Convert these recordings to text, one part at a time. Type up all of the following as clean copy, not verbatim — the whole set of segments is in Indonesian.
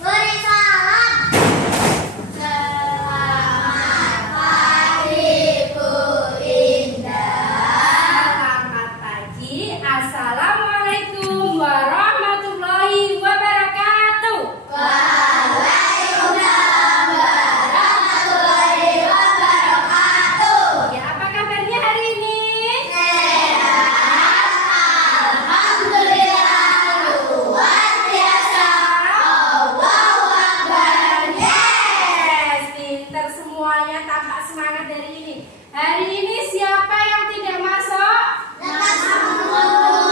Beri salam. Selamat pagi Bu Indah. Selamat pagi. Assalamualaikum warahmatullahi wabarakatuh. Waalaikumsalam warahmatullahi wabarakatuh. Ya, apa kabarnya hari ini? Sehat, alhamdulillah, luar biasa. Allahu Akbar. Yes, pinter semuanya, tampak semangat dari ini. Hari ini siapa yang tidak masuk?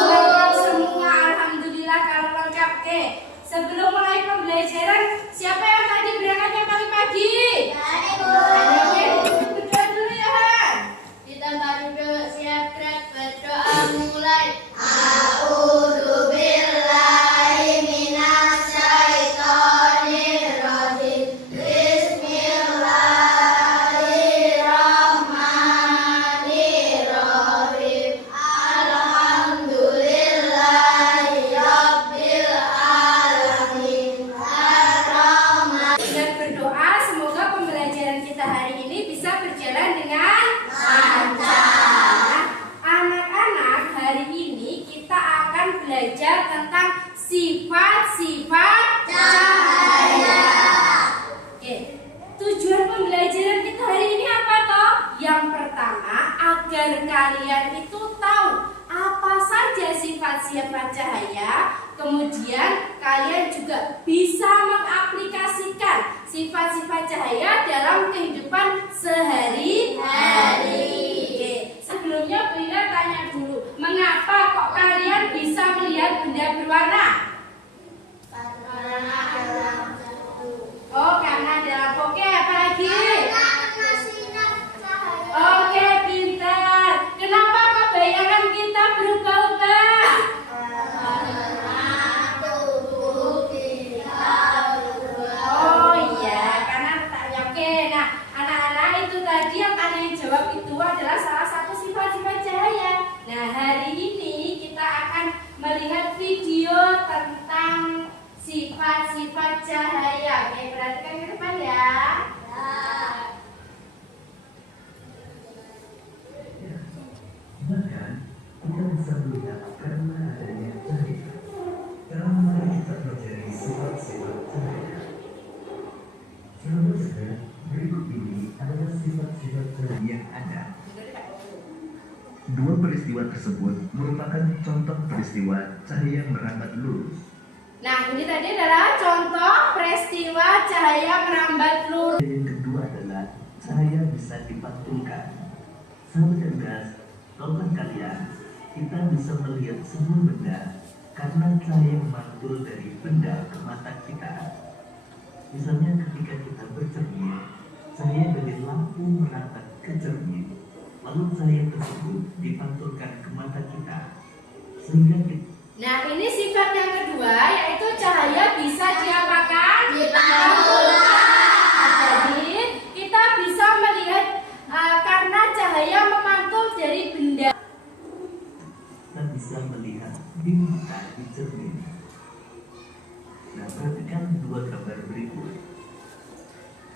Lengkap semua, alhamdulillah kalau lengkap. Oke, sebelum mulai pembelajaran, siapa yang tadi berangkatnya paling pagi? Adanya berdoa dulu ya, Han. Kita baru siap gerak berdoa mulai. A'udzu billahi minasyaitonir rajim. Bismillahirrahmanirrahim. Alhamdulillahi rabbil alamin. Ar-Rahman. Dan berdoa semoga pembelajaran kita hari ini bisa berjalan dengan lancar. Anak-anak, hari ini kita akan belajar tentang sifat-sifat cahaya. Oke, tujuan pembelajaran kita hari ini apa toh? Yang pertama, agar kalian itu tahu apa saja sifat-sifat cahaya. Kemudian kalian juga bisa mengaplikasikan sifat-sifat cahaya dalam kehidupan sehari-hari. Oke, sebelumnya Bu Ina tanya dulu, mengapa kok kalian bisa melihat benda berwarna? Oh, karena ada lampu. Oke, apa lagi? Oke, pintar. Kenapa kok bayangan kita berubah-ubah? Oh iya, karena tanya. Oke, nah anak-anak itu tadi yang kalian jawab itu adalah salah satu sifat-sifat cahaya. Nah, hari ini kita akan melihat video tentang sifat-sifat cahaya. Oke, perhatikan ke depan ya. Bahkan kita bisa melihat karena adanya cahaya. Sekarang mari kita pelajari sifat-sifat cahaya. Selanjutnya, berikut ini adalah sifat-sifat cahaya yang ada. Dua peristiwa tersebut merupakan contoh peristiwa cahaya merambat lurus. Nah, ini tadi adalah contoh peristiwa cahaya merambat lurus. Yang kedua adalah cahaya bisa dipantulkan. Sahabat cerdas, tahukah kalian, kita bisa melihat semua benda karena cahaya memantul dari benda ke mata kita. Misalnya ketika kita bercermin, cahaya dari lampu merambat ke cermin, lalu cahaya tersebut dipantulkan ke mata kita, sehingga kita Nah, ini sifat yang kedua, yaitu cahaya bisa diapakan? Dipantulkan. Jadi, kita bisa melihat karena cahaya memantul dari benda. bisa melihat diri kita di cermin. Nah, perhatikan dua gambar berikut.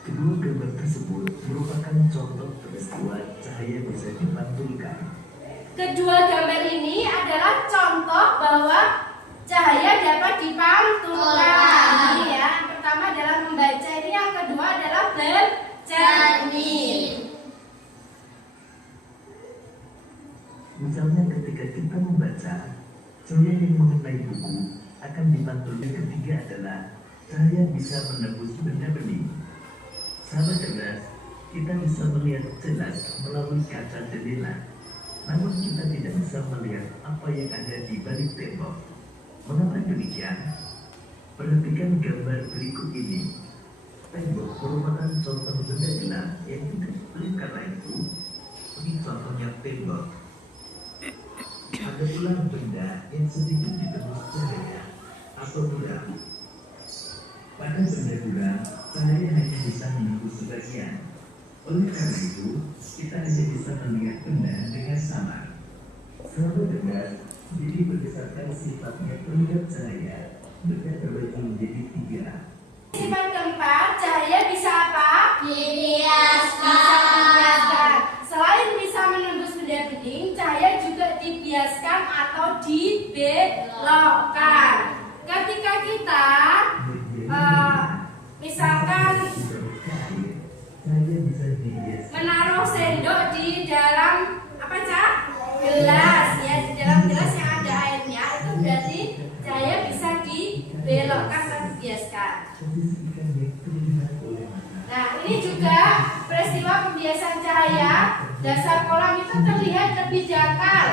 Kedua gambar tersebut merupakan contoh peristiwa cahaya bisa dipantulkan. Kedua gambar ini adalah contoh bahwa cahaya dapat dipantulkan. Ini ya, yang pertama adalah membaca, ini yang kedua adalah bercermin. Misalnya ketika kita membaca, cahaya yang mengenai buku akan dipantulkan. Ketiga adalah cahaya bisa menembus benda bening. Sahabat cerdas, kita bisa melihat jelas melalui kaca jendela. Namun kita tidak bisa melihat apa yang ada di balik tembok. Mengapa demikian? Perhatikan gambar berikut ini. Tembok merupakan contoh benda gelap yang tidak oleh karena itu, ini contohnya tembok. Ada pula benda yang sedikit ditembus cahaya atau buram. Pada benda buram, cahaya hanya bisa menembus sebagian. Oleh karena itu, kita hanya bisa melihat benda dengan samar. Sahabat cerdas, jadi berdasarkan sifatnya terhadap cahaya, Benda terbagi menjadi 3. Sifat keempat, cahaya bisa apa? Dibiaskan. Bisa dibiaskan. Selain bisa menembus benda bening, cahaya juga dibiaskan atau dibelokkan. Ketika kita misalkan Cahaya bisa dibiaskan. menaruh sendok di dalam apa Cak? Gelas ya, di dalam gelas yang ada airnya, itu berarti cahaya bisa dibelokkan atau dibiaskan. Posisi ikan yang terlihat oleh mata. Nah, ini juga peristiwa pembiasan cahaya. Dasar kolam itu terlihat lebih dangkal,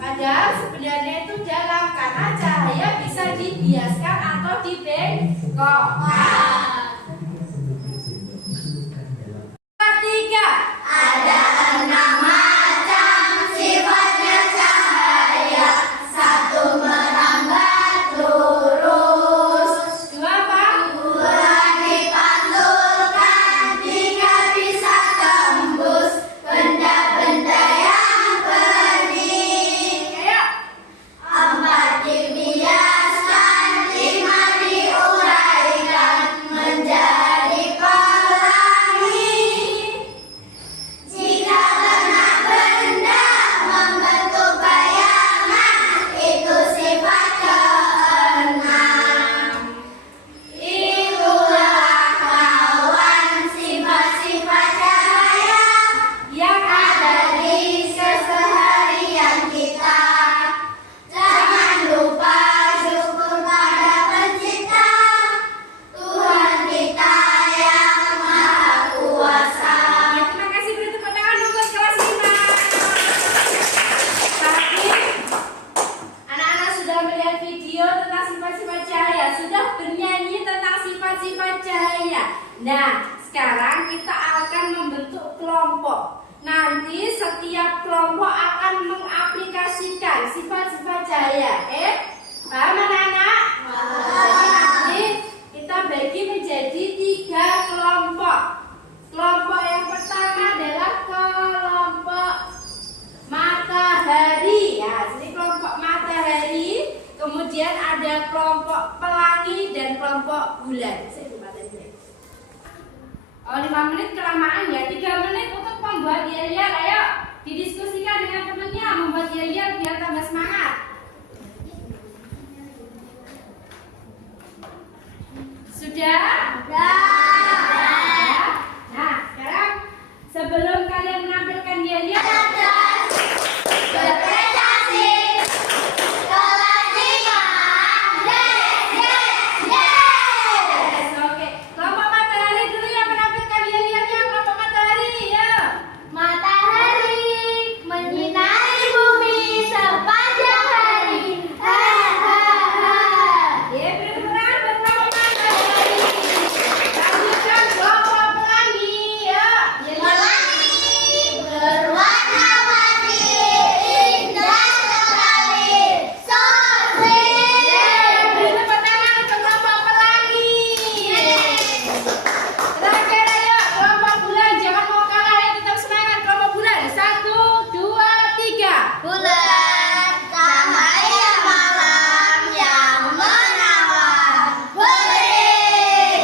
padahal sebenarnya itu dalam karena cahaya bisa dibiaskan atau dibengkokkan. Ketika sebutir sendok dicelupkan dalam Ketiga, Ada 6 macam sifatnya cahaya. 1 merambat lurus, 2 apa? 2 dipantulkan, 3 bisa tembus benda-benda yang bening, Ayo. 4 dibiaskan, 5 diuraikan menjadi pelangi. Jika kena benda membentuk bayangan, itu sifat keenam. Itulah kawan sifat-sifat cahaya yang ada di keseharian kita. Jangan lupa syukur pada Pencipta, Tuhan kita yang Maha Kuasa. Ya, terima kasih, beri tepuk tangan untuk kelas 5. Tadi anak-anak sudah melihat video tentang sifat-sifat cahaya, sudah bernyanyi tentang sifat-sifat cahaya. Nah, sekarang kita akan membentuk kelompok. Nanti setiap kelompok akan mengaplikasikan sifat-sifat cahaya. Paham anak-anak? Jadi nanti kita bagi menjadi 3 kelompok. Kelompok yang pertama adalah kelompok matahari. Ya, jadi kelompok matahari. Kemudian ada kelompok pelangi dan kelompok bulan. Saya lupa tadi. Oh, 5 menit kelamaan ya. 3 menit untuk membuat yel-yel. Ayo didiskusikan dengan temannya membuat yel-yel biar tambah semangat. Sudah? Sudah. Nah, sekarang sebelum kalian menampilkan yel-yel, Berprestasi kelas 5. yes, oke. Kelompok matahari dulu yang menampilkan yel-yelnya. Kelompok matahari, ya. Matahari menyinari bumi sepanjang hari. Ya, beri tepuk tangan buat kelompok matahari. Lanjutkan kelompok pelangi, ya. Pelangi berwarna-warni, indah sekali, sore. Beri tepuk tangan untuk kelompok pelangi. Terakhir, ayo kelompok bulan. Jangan mau kalah ya, tetap semangat kelompok bulan. 1, 2, 3. Bulan cahaya malam yang menawan. Hore!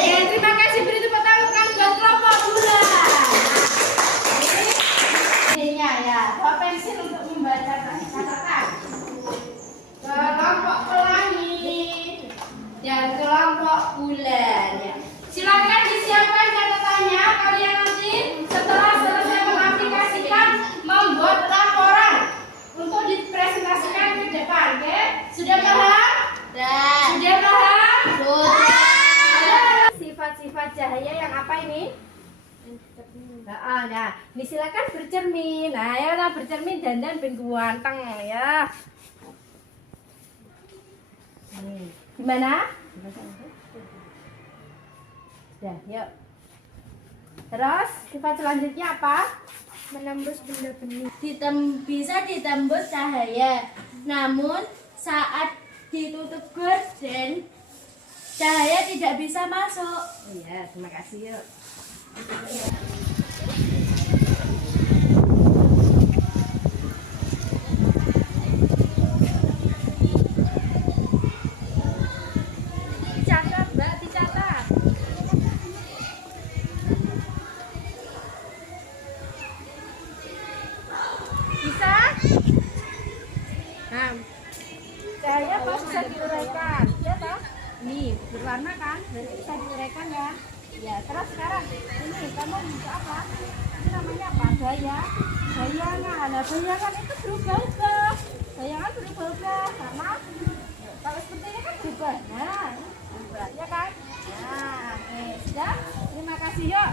Ya, terima kasih, beri tepuk tangan buat kelompok bulan. Ini ya, bawa pensil untuk membaca catatan. Kelompok pelangi dan kelompok bulan. Ya. Silakan disiapkan catatannya. Kalian nanti setelah selesai mengaplikasikan membuat laporan untuk dipresentasikan ke depan. Oke? Sudah paham? Sudah paham? Sifat-sifat cahaya yang apa ini? Nah, ini silakan bercermin. Nah, ayolah bercermin dandan ben guanteng ya. Gimana? Sudah, yuk. Terus sifat selanjutnya apa? Menembus benda bening. Bisa ditembus cahaya, namun saat ditutup gorden, cahaya tidak bisa masuk. Oh iya, terima kasih yuk. berwarna kan, jadi bisa diuraikan ya. Ya, terus sekarang ini kamu bisa apa? Ini namanya apa? Bayangan. Nah, bayangan itu berubah-ubah. Bayangan berubah-ubah karena kalau seperti ini kan berubah. Nah, berubah ya kan? Nah, oke, sudah. Terima kasih yuk.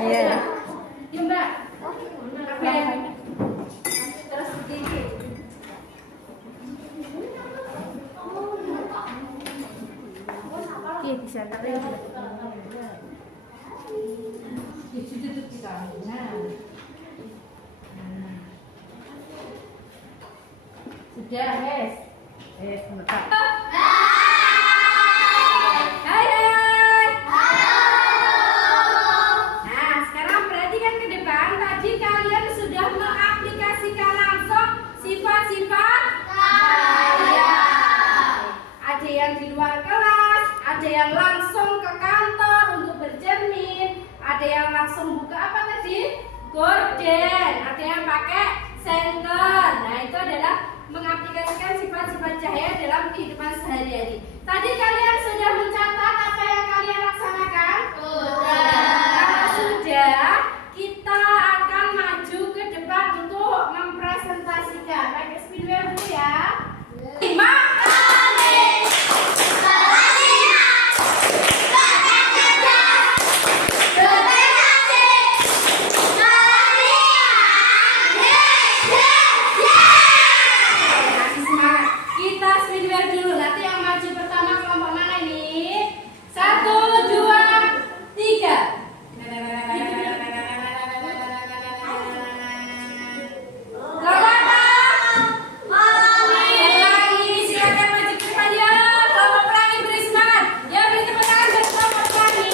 Iya. Ya Mbak. Oke. Terus begini. Oke, bisa tarik. Sudah, Hes. Sebentar. Hai. Nah, sekarang perhatikan ke depan. Tadi kalian sudah mengaplikasikan langsung sifat-sifat saya. Ada yang di luar kelas, ada yang langsung ke kantor untuk bercermin, ada yang langsung buka apa tadi? Gorden, ada yang pakai senter. Nah, itu adalah mengaplikasikan sifat-sifat cahaya dalam kehidupan sehari-hari. Tadi kalian sudah mencatat apa yang kalian laksanakan? Kalau sudah, kita akan maju ke depan untuk mempresentasikan. Pakai spidol dulu ya. 5. Kita spidol dulu. Nanti yang maju pertama kelompok mana ini? 1, 2, 3. Pelangi, silakan maju ke depan ya. Kelompok pelangi beri semangat. Ya, beri tepuk tangan buat kelompok pelangi.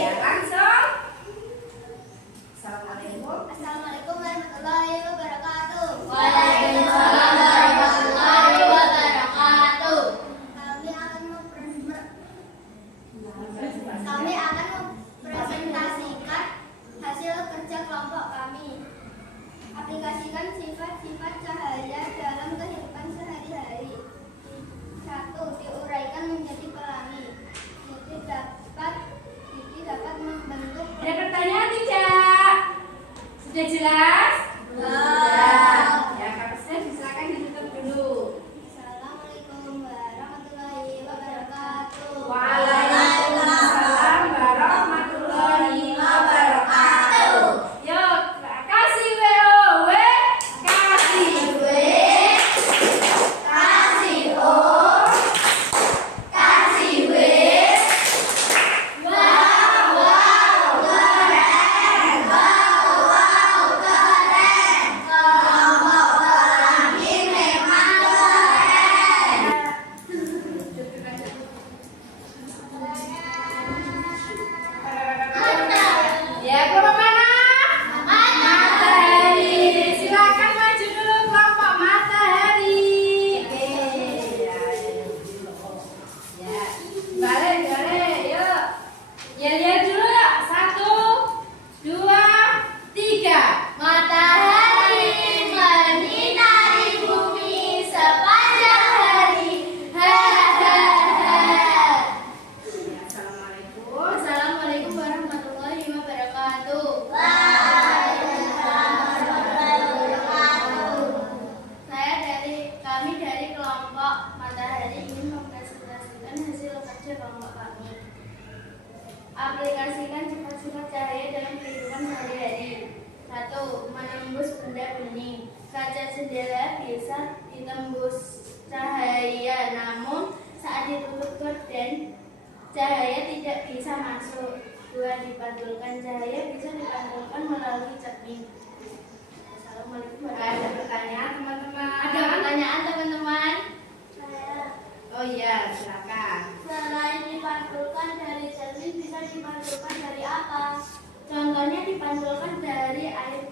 Ya, langsung. Assalamualaikum. Assalamualaikum warahmatullahi wabarakatuh. Waalaikumsalam warahmatullahi wabarakatuh. Kami akan mempresentasikan hasil kerja kelompok kami. Aplikasikan sifat-sifat cahaya dalam kehidupan sehari-hari. 1. Diuraikan menjadi pelangi. Jadi dapat membentuk. Ada pertanyaan tidak? Sudah jelas? Ya, kapasnya silakan ditutup dulu. Assalamualaikum warahmatullahi wabarakatuh. Waalaikumsalam warahmatullahi wabarakatuh. Yuk, kasih WO, kasih W, kasih O, kasih W. Ya, kelompok mana? Matahari. Silakan maju dulu kelompok matahari. Ya, balik, yuk. Ya, lihat dulu yuk. 1, 2, 3. Matahari menyinari bumi sepanjang hari. Assalamualaikum. Assalamualaikum warahmatullahi wabarakatuh. Kami dari kelompok Matahari ingin mempresentasikan hasil kerja kelompok kami. Aplikasikan sifat-sifat cahaya dalam kehidupan sehari-hari. 1. Menembus benda bening. Kaca jendela bisa ditembus cahaya, namun saat ditutup gorden, cahaya tidak bisa masuk. 2. Dipantulkan. Cahaya bisa dipantulkan melalui cermin. Assalamualaikum warahmatullahi Ada pertanyaan teman-teman? Ada pertanyaan teman-teman? Oh iya, silakan. Selain dipantulkan dari cermin, bisa dipantulkan dari apa? Contohnya dipantulkan dari air.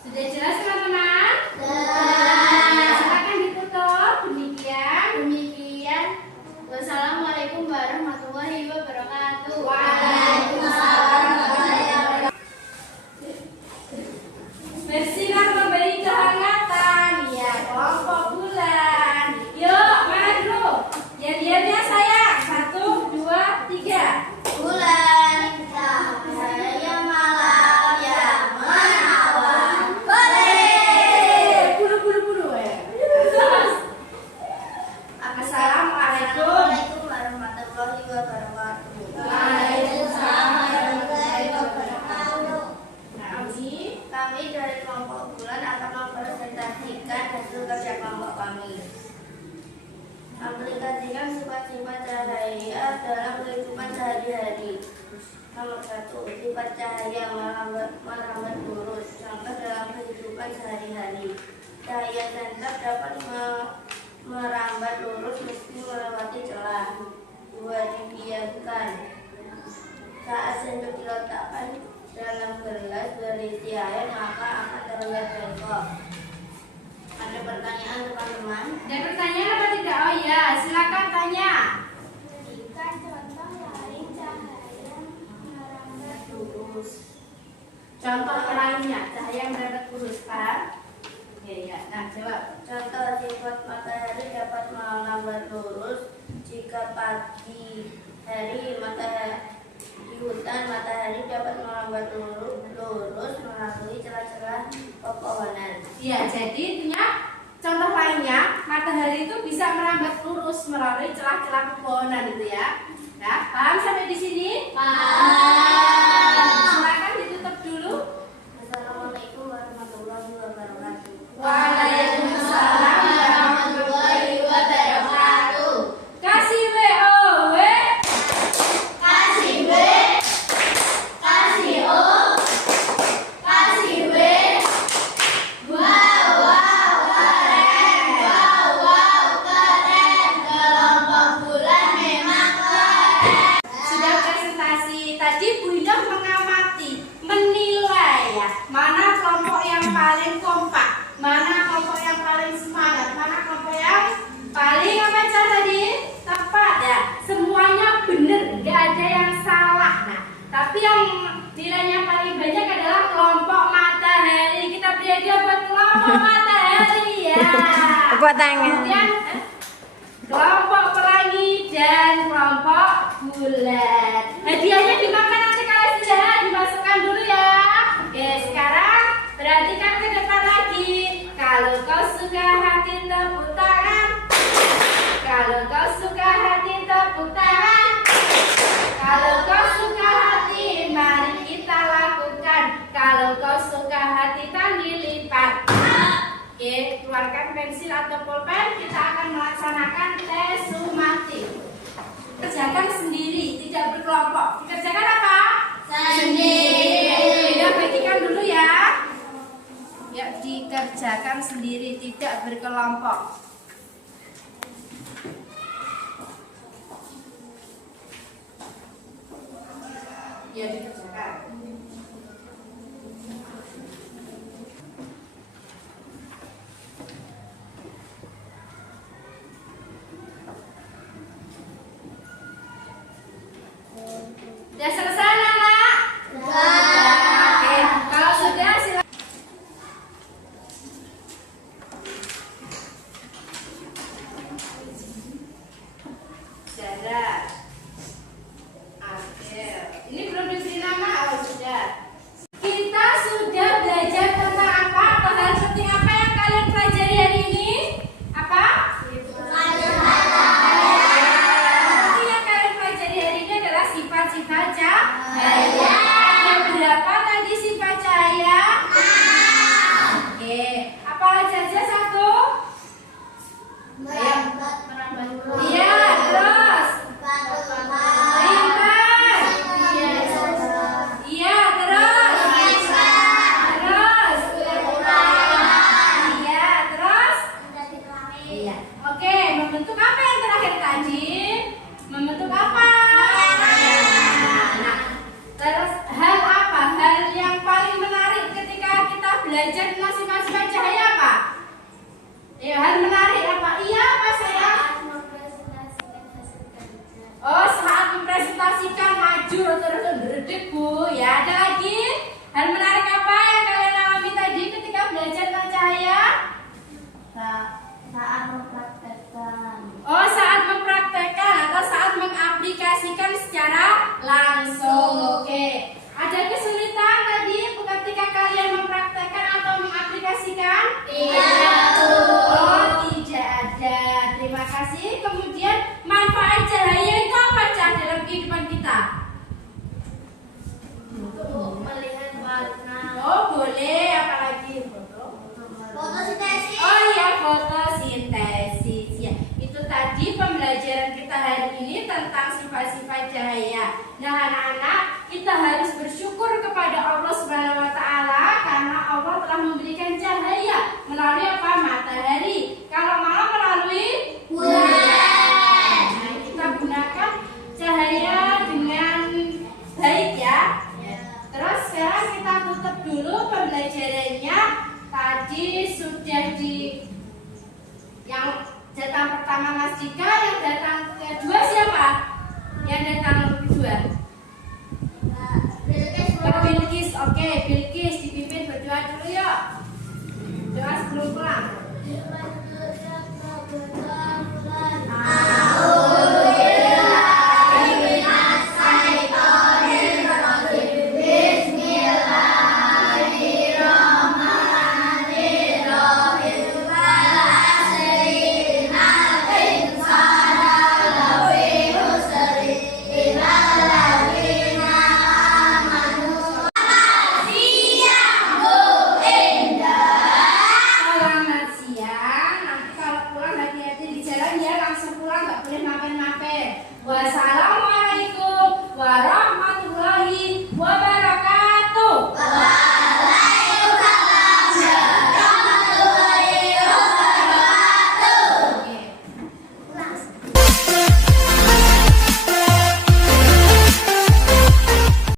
Sudah jelas teman-teman? Silakan ditutup. Demikian. Demikian. Wassalamualaikum warahmatullahi wabarakatuh. wabarakatuh. Waalaikumsalam warahmatullahi wabarakatuh. Kami dari kelompok bulan akan mempresentasikan hasil kerja kelompok kami. Aplikasikan sifat-sifat cahaya dalam kehidupan sehari-hari. Nomor 1. Sifat cahaya merambat lurus. Contoh dalam kehidupan sehari-hari. Cahaya senter dapat merambat lurus meski melewati celah. 2. Dibiarkan. Saat sendok diletakkan dalam gelas berisi air maka akan terlihat bengkok. Ada pertanyaan teman-teman? Ada pertanyaan apa tidak? Oh ya, silakan tanya. Berikan contoh dari cahaya merambat lurus. Contoh lainnya, cahaya merambat lurus, Pak. Ya. Nah, jawab. Contoh sifat matahari dapat merambat lurus jika pagi hari di hutan matahari dapat merambat lurus melalui celah-celah pepohonan. Iya, jadi intinya contoh lainnya, matahari itu bisa merambat lurus melalui celah-celah pepohonan itu ya. Nah, paham sampai di sini? Paham. Silakan ditutup dulu. Assalamualaikum warahmatullahi wabarakatuh. Waalaikumsalam warahmatullahi wabarakatuh. Kasih WOW. Kasih B, kasih O, kasih W. Wow, keren. Wow, keren. Kelompok bulan memang keren. Sudah presentasi. Tadi Bu Indah mengamati, menilai ya, mana kelompok yang paling kompak, mana kelompok yang paling semangat, mana kelompok yang paling apa Cah, tadi? Tepat ya. Semuanya benar, nggak ada yang salah. Nah, tapi yang nilainya paling banyak adalah kelompok matahari. Kita beri hadiah buat kelompok matahari ya. Tepuk tangan. Kemudian kelompok pelangi dan kelompok bulan. Hadiahnya dimakan nanti kalau sudah dimasukkan dulu ya. Oke, sekarang perhatikan ke depan lagi. Kalau kau suka hati tepuk tangan. Kalau kau suka hati tepuk tangan. Kalau kau suka hati mari kita lakukan. Kalau kau suka hati tandi lipat. Oke, keluarkan pensil atau pulpen. Kita akan melaksanakan tes sumatif. Kerjakan sendiri, tidak berkelompok. Dikerjakan apa? Sendiri. Ya, bagikan dulu ya. Ya, dikerjakan sendiri, tidak berkelompok. Ya, dikerjakan. Sudah selesai anak? Oke, kalau sudah silakan. Sudah. Oke. Ini belum diberi nama, oh sudah. Kita sudah belajar tentang apa? Atau hal penting apa yang kalian pelajari hari ini? Apa? Yang kalian pelajari hari ini adalah sifat-sifat cahaya. Ada berapa tadi sifat cahaya? Oke. Apa saja satu? Iya, terus. Ringan. Iya, terus. Terus. Iya, terus. Iya. Oke, membentuk apa yang terakhir tadi? Membentuk apa? Nah, terus hal apa? Hal yang paling menarik ketika kita belajar tentang sifat-sifat cahaya apa? Ya, hal menarik apa? Iya, apa saya? Oh, saat mempresentasikan maju terus berdek Bu. Ya, ada lagi? Hal menarik apa yang kalian alami tadi ketika belajar tentang cahaya? Saat mempraktekkan. Oh, saat mempraktekkan atau saat mengaplikasikan secara langsung. Oke. Ada kesulitan tadi ketika kalian mempraktekkan atau mengaplikasikan? Tidak. Oh, tidak ada. Terima kasih. Kemudian manfaat cahaya itu apa Cah dalam sifat-sifat cahaya. Nah anak-anak, kita harus bersyukur